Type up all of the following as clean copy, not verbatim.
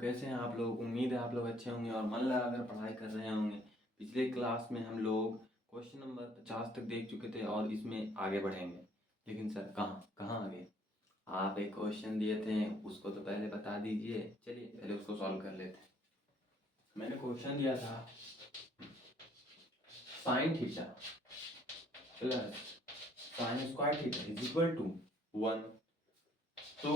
कैसे हैं आप लोग। उम्मीद है आप लोग अच्छे होंगे और मन लगाकर पढ़ाई कर रहे होंगे। पिछले क्लास में हम लोग क्वेश्चन नंबर 50 तक देख चुके थे और इसमें आगे बढ़ेंगे। लेकिन सर कहाँ कहाँ आगे? आप एक क्वेश्चन दिए थे, उसको तो पहले बता दीजिए। चलिए पहले उसको सॉल्व कर लेते हैं। मैंने क्वेश्चन दिया था sine theta plus sine square theta is equal to 1। तो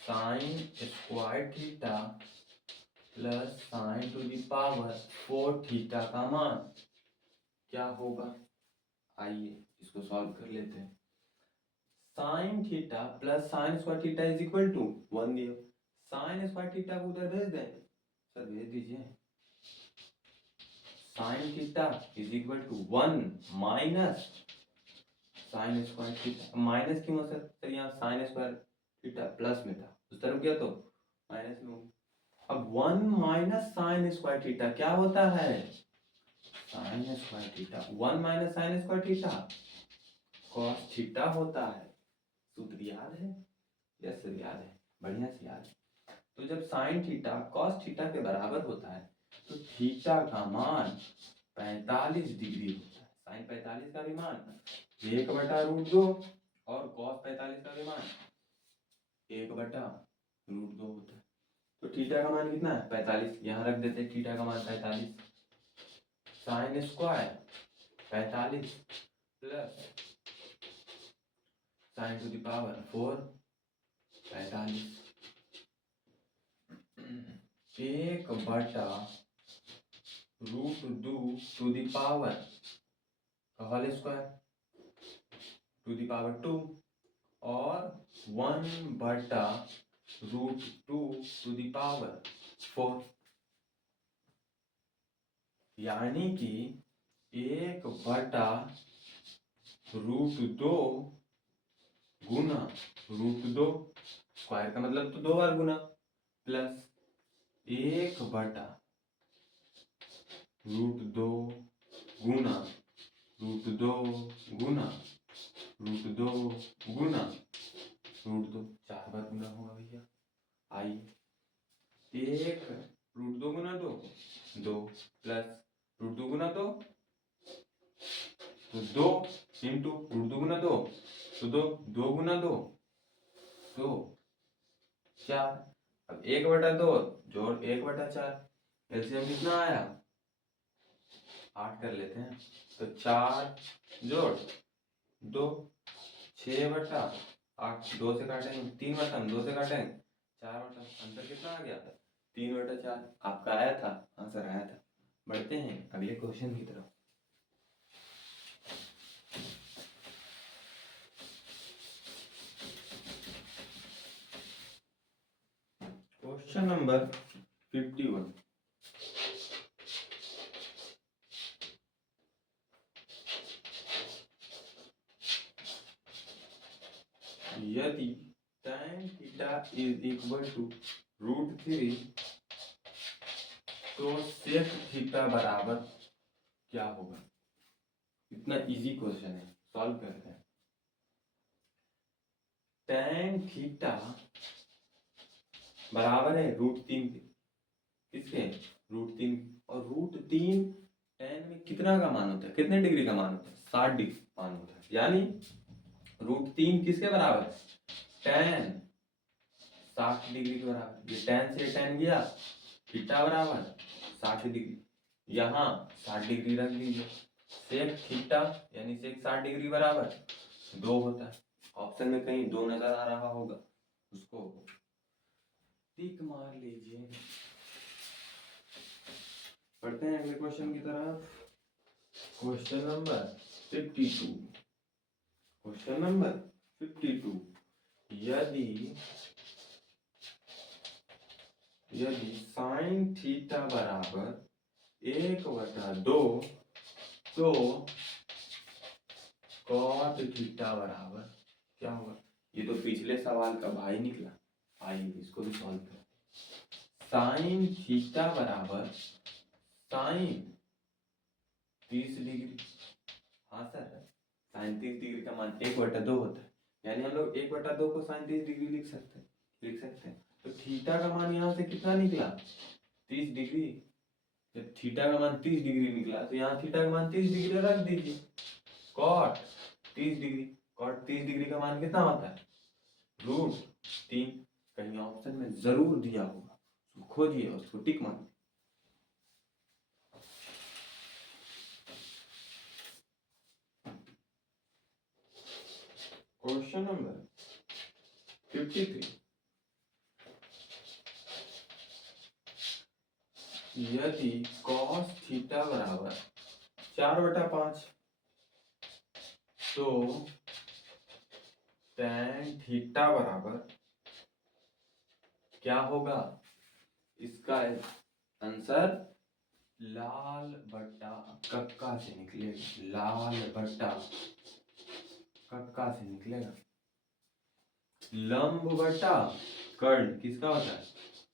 sine square theta plus sine to the power 4 theta का मान क्या होगा? आइए इसको सॉल्व कर लेते हैं। Sine theta plus sine square theta is equal to 1 दियो। साइन स्क्वायर थीटा को उधर भेज दें। सर भेज दीजिए। Sine theta is equal to 1 minus sine square theta. Minus क्यों है सर? यहाँ साइन स्क्वायर थीटा प्लस में था, उस तरफ गया तो माइनस में होगा। अब 1 माइनस साइन स्क्वायर थीटा क्या होता है? Sign square theta. 1 minus sine square theta cos theta होता है। सूत्र याद है? यस सर याद है, बढ़िया से याद है। तो जब साइन थीटा कॉस थीटा के बराबर होता है तो थीटा का मान 45 डिग्री होता है। साइन 45 का भी मान 1/√2 और कॉस 45 का भी मान 1/√2 होता है। तो थीटा का मान कितना है? 45। यहाँ रख देते हैं थीटा का मान 45। Sine square 45 plus sine to the power 4 45 1/√2 to the power whole square to the power 2 और 1/√2 टू द पावर 4, यानी कि 1/√2 गुना √2, स्क्वायर का मतलब तो 2 बार गुना, प्लस 1/√2 गुना √2 गुना √2 गुना √2, 4 बार गुना होगा भैया। आइए 1√2 गुना 2 2 प्लस √2 गुना 2 तो 2 इंटू √2 गुना 2 तो 2 गुना 2 2 4। अब 1/2 जोड़ 1/4 एलसीएम कितना आया? 8 कर लेते हैं। तो 4 जोड़ 2 6/8। 2 से काटेंगे 3 बटा 2 से काटेंगे 4 बटा, अंतर कितना आ गया? 3/4। आपका आया था, आंसर आया था। बढ़ते हैं अगले क्वेश्चन की तरफ। Question number 51। यदि tan theta is equal to √3 तो sec थीटा बराबर क्या होगा? इतना इजी क्वेश्चन है, सॉल्व करते हैं। tan थीटा बराबर है √3 के। किसके? √3। और √3 tan में कितना का मान होता है? कितने डिग्री का मान होता है? 60 डिग्री मान होता है। यानी √3 किसके बराबर है? tan 60 डिग्री के बराबर। ये tan से tan गया, थीटा बराबर 60 डिग्री। यहाँ 60 डिग्री रख दीजिए। सेक थीटा यानी सेक 60 डिग्री बराबर 2 होता है। ऑप्शन में कहीं 2 नजर आ रहा होगा, उसको टिक मार लीजिए। पढ़ते हैं अगले क्वेश्चन की तरफ। Question number 52। Question number 52। यदि साइन थीटा बराबर 1/2 तो कॉट थीटा बराबर क्या होगा? ये तो पिछले सवाल का भाई निकला। आइए इसको भी सॉल्व करें। साइन थीटा बराबर साइन 30 डिग्री। हाँ सर, साइन 30 डिग्री का मान 1/2 होता है। यानी हम लोग 1/2 को साइन 30 डिग्री लिख सकते हैं। थीटा का मान यहाँ से कितना निकला 30 डिग्री। जब थीटा का मान 30 डिग्री निकला तो यहाँ थीटा का मान 30 डिग्री रख दीजिए। कॉट 30 डिग्री, कॉट 30 डिग्री का मान कितना होता है √3। कहीं ऑप्शन में जरूर दिया होगा, तो खोजिए उसको टिक मार। क्वेश्चन नंबर 53, यदि cos थीटा बराबर 4/5 तो tan थीटा बराबर क्या होगा। इसका आंसर लाल बट्टा कक्का से निकलेगा, लाल बट्टा कक्का से निकलेगा। लंब बट्टा कर्ण किसका होता है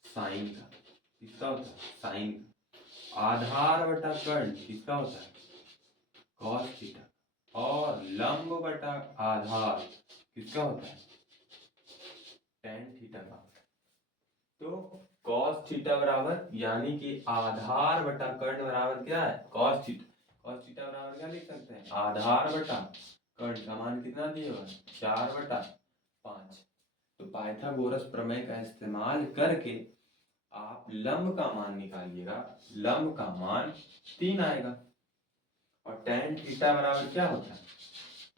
साइन का, किसका होता है साइन का। आधार बटा कर्ण किसका होता है cos थीटा, और लंब बटा आधार किसका होता है tan थीटा का होता है। तो cos थीटा बराबर यानी कि आधार बटा कर्ण बराबर क्या है cos थीटा। cos थीटा बराबर क्या लिख सकते हैं आधार बटा कर्ण का मान कितना दिया हुआ 4/5। तो पाइथागोरस प्रमेय का इस्तेमाल करके आप लंब का मान निकालिएगा, लंब का मान 3 आएगा। और tan थीटा बराबर क्या होता है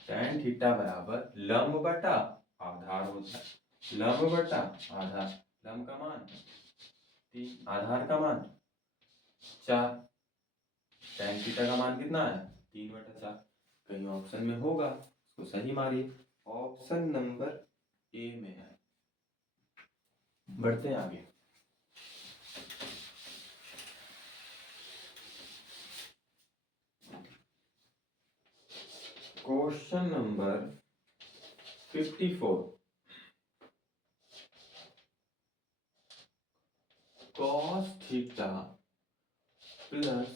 tan थीटा बराबर लंब बटा आधार होता है, लंब बटा आधार। लंब का मान 3, आधार का मान 4। tan थीटा का मान कितना है 3/4। कहीं ऑप्शन में होगा, उसको सही मारिए। ऑप्शन नंबर ए में है। बढ़ते हैं आगे। Question number 54, cos theta plus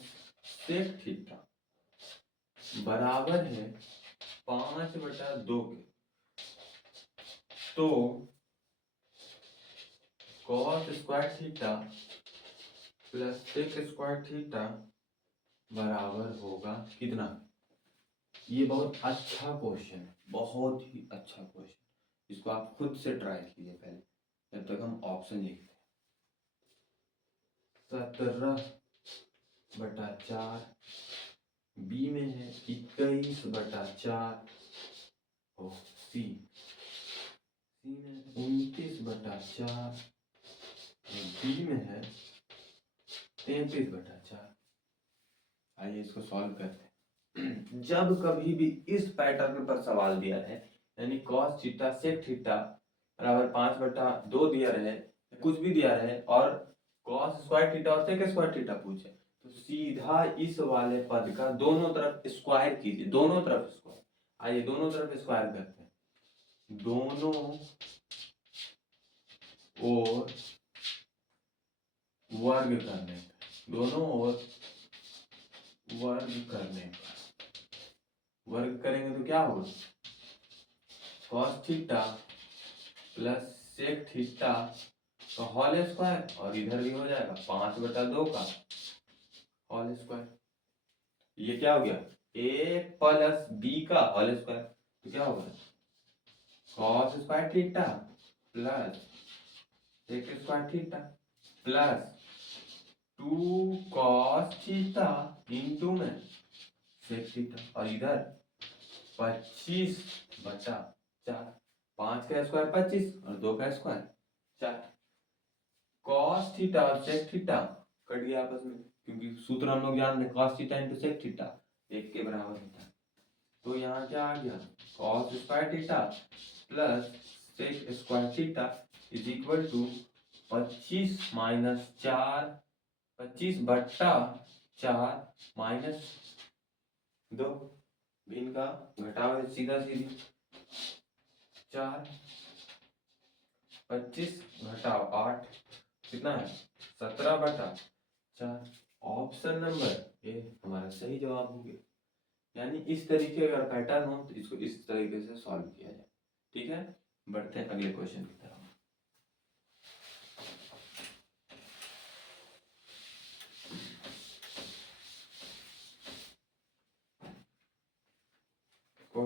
sec theta बराबर है 5/2 के। तो cos square theta plus sec square theta बराबर होगा कितना। ये बहुत अच्छा क्वेश्चन है, बहुत ही अच्छा क्वेश्चन। इसको आप खुद से ट्राई कीजिए पहले, जब तक हम ऑप्शन लिखते हैं। 17/4, बी में है 21/4, और सी में 29/4, बी में है 33/4। आइए इसको सॉल्व करते हैं। जब कभी भी इस पैटर्न पर सवाल दिया है, यानी cos थीटा sec थीटा बराबर 5/2 दिया रहे, कुछ भी दिया रहे, और cos स्क्वायर थीटा और sec स्क्वायर थीटा पूछे, तो सीधा इस वाले पद का दोनों तरफ स्क्वायर कीजिए, दोनों तरफ स्क्वायर। आइए दोनों तरफ स्क्वायर करते हैं। दोनों ओर वर्ग करने पर, दोनों ओर वर्ग करने पर, वर्ग करेंगे तो क्या होगा cos theta plus sec theta का होल स्क्वायर, और इधर भी हो जाएगा 5/2 का होल स्क्वायर। ये क्या हो गया a प्लस b का होल स्क्वायर। तो क्या होगा cos square theta plus sec square theta plus 2 cos theta into में sec थीटा, और इधर 25/4, 5 का स्क्वायर 25 और 2 का स्क्वायर 4। cos थीटा और sec थीटा कट गया आपस में, क्योंकि सूत्र हम लोग जानते हैं cos theta into sec theta 1 के बराबर होता है। तो यहाँ क्या आ गया cos square theta plus sec square theta is equal to 25/4 -2। भिन्न का घटाव है सीधा सीधी 4, 25 घटाव 8 कितना है 17/4। ऑप्शन नंबर ए हमारा सही जवाब हो गया। यानी इस तरीके का अगर पैटर्न हो तो इसको इस तरीके से सॉल्व किया जाए। ठीक है, बढ़ते हैं अगले क्वेश्चन की तरफ।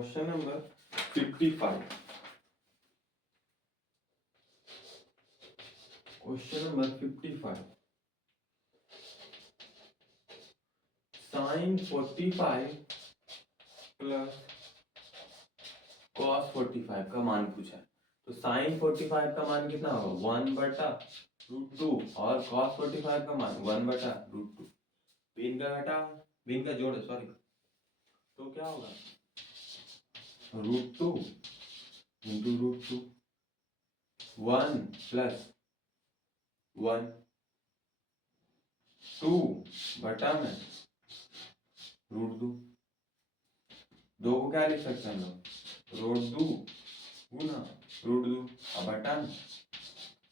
Question number 55। Question number 55। Sine 45 plus cos 45 का मान पूछा है। तो साइन 45 का मान कितना होगा 1/√2 और कॉस 45 का मान 1/√2। भिन्न का घटा भिन्न का जोड़ सॉरी, तो क्या होगा √2 इंटू √2 1 प्लस 1 2 बटा में √2। दो को क्या लिख सकते हैं हम लोग √2 गुना √2 और बटा में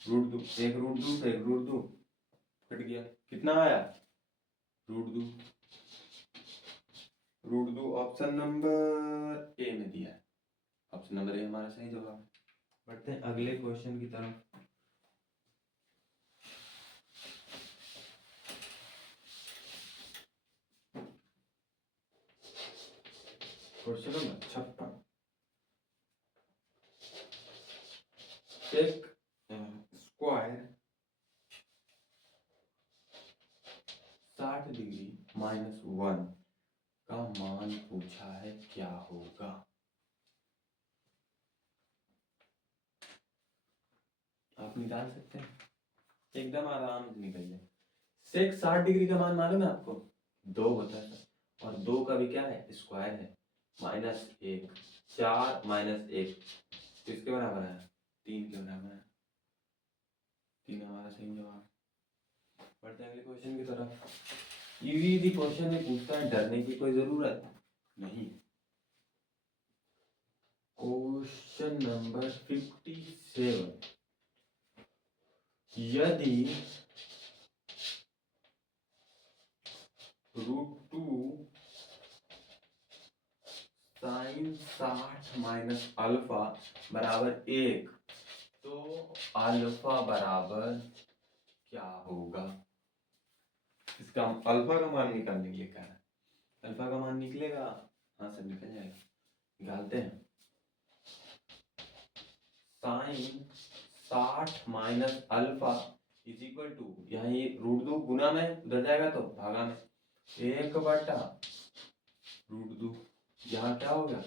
√2। एक √2 से एक √2 कट गया, कितना आया √2। √2 ऑप्शन नंबर ए में दिया है। ऑप्शन नंबर ए हमारा सही जवाब है। बढ़ते हैं अगले क्वेश्चन की तरफ। Question number 56। एक स्क्वायर 60 डिग्री -1 का मान पूछा है, क्या होगा। आप निकाल सकते हैं, एकदम आराम से निकल जाए। सेक 60 डिग्री का मान मालूम है आपको 2 होता है, और 2 का भी क्या है स्क्वायर है -1 4 -1 किसके बराबर है 3 के बराबर है। 3 हमारा सही जवाब। बढ़ते हैं अगले क्वेश्चन की तरफ। इजी क्वेश्चन में पूछता है, डरने की कोई जरूरत नहीं। Question number 57। यदि √2 साइन 60 माइनस अल्फा बराबर 1, तो अल्फा बराबर क्या होगा। इसका अल्फा का मान निकालने के लिए कहा है। अल्फा का मान निकलेगा, हाँ सर निकल जाएगा, निकालते हैं। Sine 60 minus alpha is equal to, यहाँ ये √2 गुना में उधर जाएगा तो भागा में 1/√2। यहाँ क्या हो गया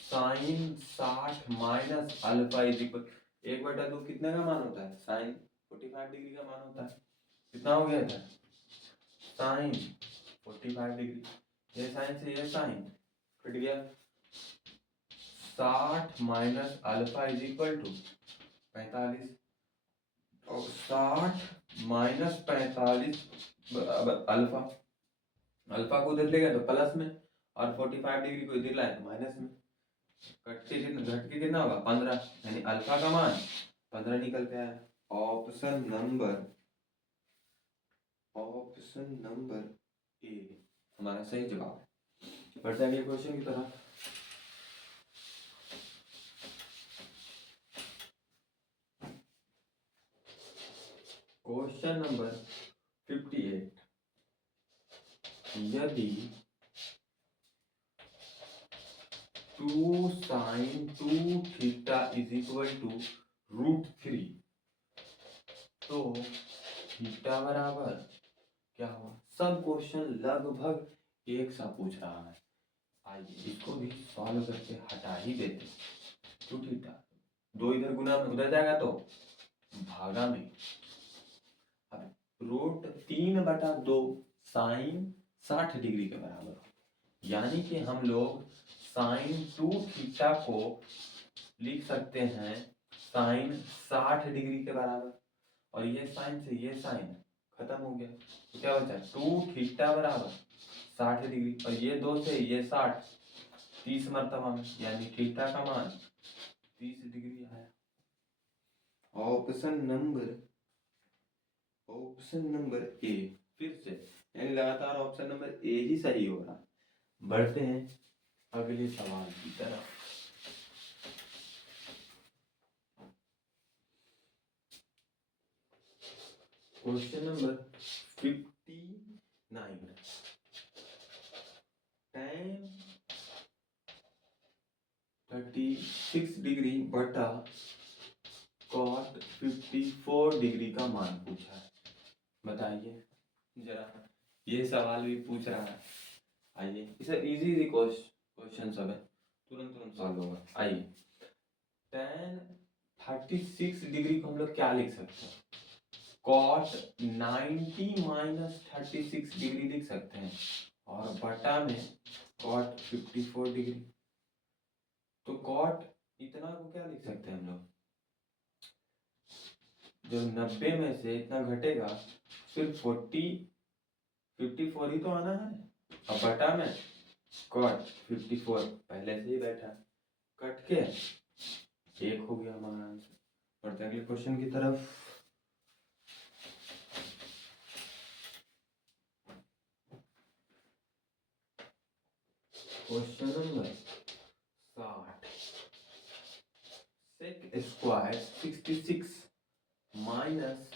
sine 60 minus alpha is equal 1/2 कितने का मान होता है साइन 45 डिग्री का मान होता है। कितना हो गया था साइन 45 डिग्री, ये साइन से ये साइन कट गया। 60 minus alpha is equal to 45, और 60 माइनस 45 बराबर अल्फा। अल्फा को उधर ले गया तो प्लस में, और 45 डिग्री को इधर लाए तो माइनस में। घट के कितना होगा 15, यानी अल्फा का मान 15 निकल के आया। ऑप्शन नंबर ए हमारा सही जवाब है। बढ़ते हैं अगले क्वेश्चन की तरफ। Question number 58। यदि 2 sin 2 theta is equal to √3, तो थीटा बराबर क्या हुआ। सब क्वेश्चन लगभग एक सा पूछ रहा है, आइए इसको भी सॉल्व करके हटा ही देते। 2 थीटा 2 इधर गुना में उधर जाएगा तो भागा में, अब √3/2 साइन 60 डिग्री के बराबर, यानी कि हम लोग साइन 2 थीटा को लिख सकते हैं साइन 60 डिग्री के बराबर, और ये साइन से ये साइन खत्म हो गया, तो क्या बचा 2 थीटा बराबर 60 डिग्री, और ये 2 से ये 60 30 मरतबा में, यानी थीटा का मान 30 डिग्री आया। ऑप्शन नंबर ए फिर से, यानी लगातार ऑप्शन नंबर ए ही सही हो रहा। बढ़ते हैं अगले सवाल की तरफ। Question number 59। tan 36 डिग्री बटा कॉट 54 डिग्री का मान पूछा है। बताइए जरा, ये सवाल भी पूछ रहा है। आइए, इसे इजी क्वेश्चन सब है, तुरंत तुरंत सॉल्व होगा। आइए, tan 36 डिग्री को हम लोग क्या लिख सकते हैं? cot 90 माइनस 36 डिग्री लिख सकते हैं, और बटा में cot 54 डिग्री। तो cot इतना को क्या लिख सकते हैं हम लोग? जो 90 में से इतना घटेगा, सिर्फ 54 ही तो आना है, और बटा में cot 54 पहले से ही बैठा, कट के 1 हो गया हमारा आंसर। बढ़ते अगले क्वेश्चन की तरफ। Question number 60। Sec square 66 minus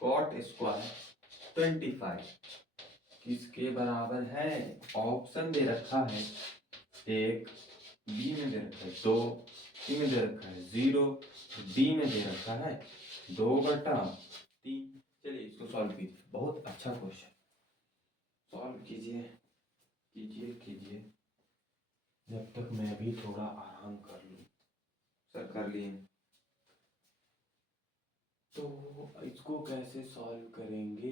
cot square 25 किसके बराबर है? ऑप्शन दे रखा है, 1 बी में दे रखा है, 2 सी में दे रखा है, 0 डी में दे रखा है, 2/3। चलिए इसको सॉल्व कीजिए। बहुत अच्छा क्वेश्चन, सॉल्व कीजिए कीजिए कीजिए, जब तक मैं भी थोड़ा आराम कर लूँ। सर कर लिए। तो इसको कैसे सॉल्व करेंगे?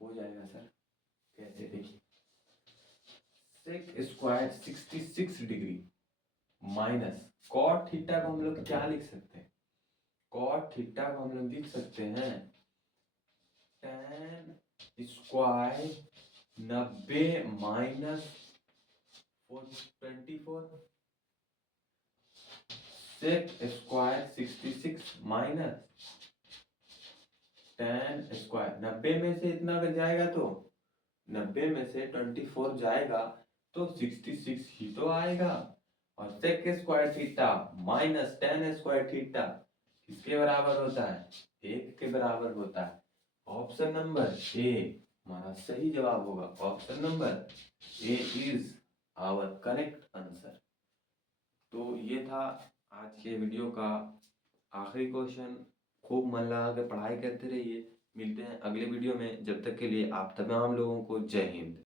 हो जाएगा सर, कैसे देखिए। Sec square 66 degree minus cot theta को हम लोग क्या लिख सकते हैं? कॉट थीटा को हम लोग लिख सकते हैं tan square 90 minus 24 sec square 66 minus tan square 90 में से इतना अगर जाएगा तो 90 में से 24 जाएगा तो 66 ही तो आएगा, और sec square theta minus tan square theta किसके बराबर होता है? 1 के बराबर होता है। ऑप्शन नंबर ए हमारा सही जवाब होगा। Option number A is our correct answer. तो ये था आज के वीडियो का आखिरी क्वेश्चन। खूब मन लगा कर पढ़ाई करते रहिए। मिलते हैं अगले वीडियो में, जब तक के लिए आप तमाम लोगों को जय हिंद।